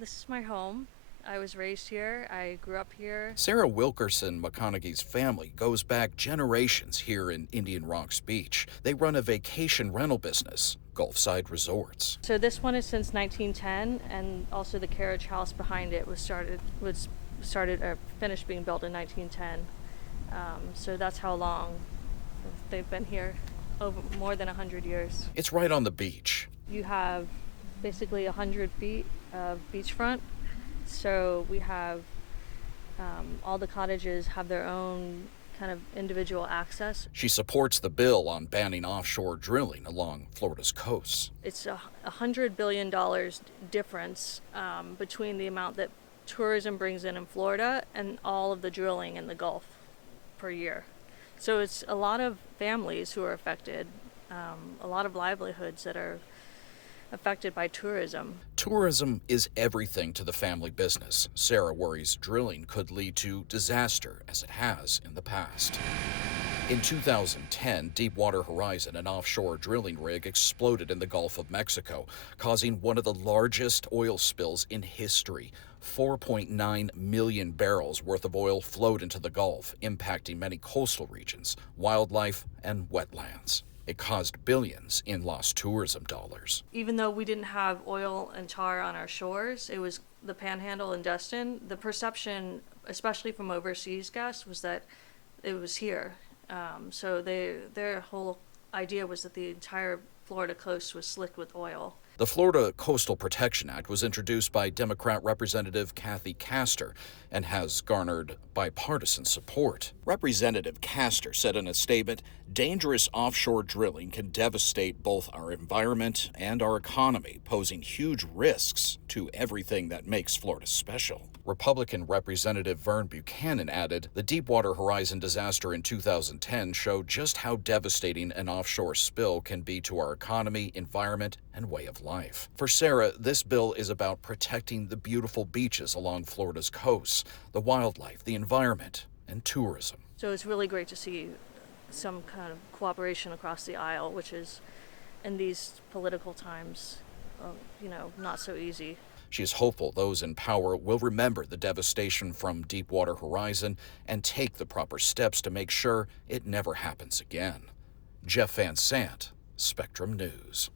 This is my home. I was raised here. I grew up here. Sarah Wilkerson McConaughey's family goes back generations here in Indian Rocks Beach. They run a vacation rental business, Gulfside Resorts. So this one is since 1910, and also the carriage house behind it was finished being built in 1910. So that's how long they've been here, over more than 100 years. It's right on the beach. You have basically 100 feet of beachfront. So we have all the cottages have their own kind of individual access. She supports the bill on banning offshore drilling along Florida's coasts. It's $100 billion difference between the amount that tourism brings in Florida and all of the drilling in the Gulf per year. So it's a lot of families who are affected, a lot of livelihoods that are affected by tourism. Tourism is everything to the family business. Sarah worries drilling could lead to disaster, as it has in the past. In 2010, Deepwater Horizon, an offshore drilling rig, exploded in the Gulf of Mexico, causing one of the largest oil spills in history. 4.9 million barrels worth of oil flowed into the Gulf, impacting many coastal regions, wildlife, and wetlands. It caused billions in lost tourism dollars. Even though we didn't have oil and tar on our shores, it was the Panhandle and Destin. The perception, especially from overseas guests, was that it was here. So their whole idea was that the entire Florida coast was slick with oil. The Florida Coastal Protection Act was introduced by Democrat Representative Kathy Castor and has garnered bipartisan support. Representative Castor said in a statement, "Dangerous offshore drilling can devastate both our environment and our economy, posing huge risks to everything that makes Florida special." Republican Representative Vern Buchanan added, "The Deepwater Horizon disaster in 2010 showed just how devastating an offshore spill can be to our economy, environment, and way of life." For Sarah, this bill is about protecting the beautiful beaches along Florida's coasts, the wildlife, the environment, and tourism. So it's really great to see some kind of cooperation across the aisle, which is, in these political times, not so easy. She is hopeful those in power will remember the devastation from Deepwater Horizon and take the proper steps to make sure it never happens again. Jeff Van Sant, Spectrum News.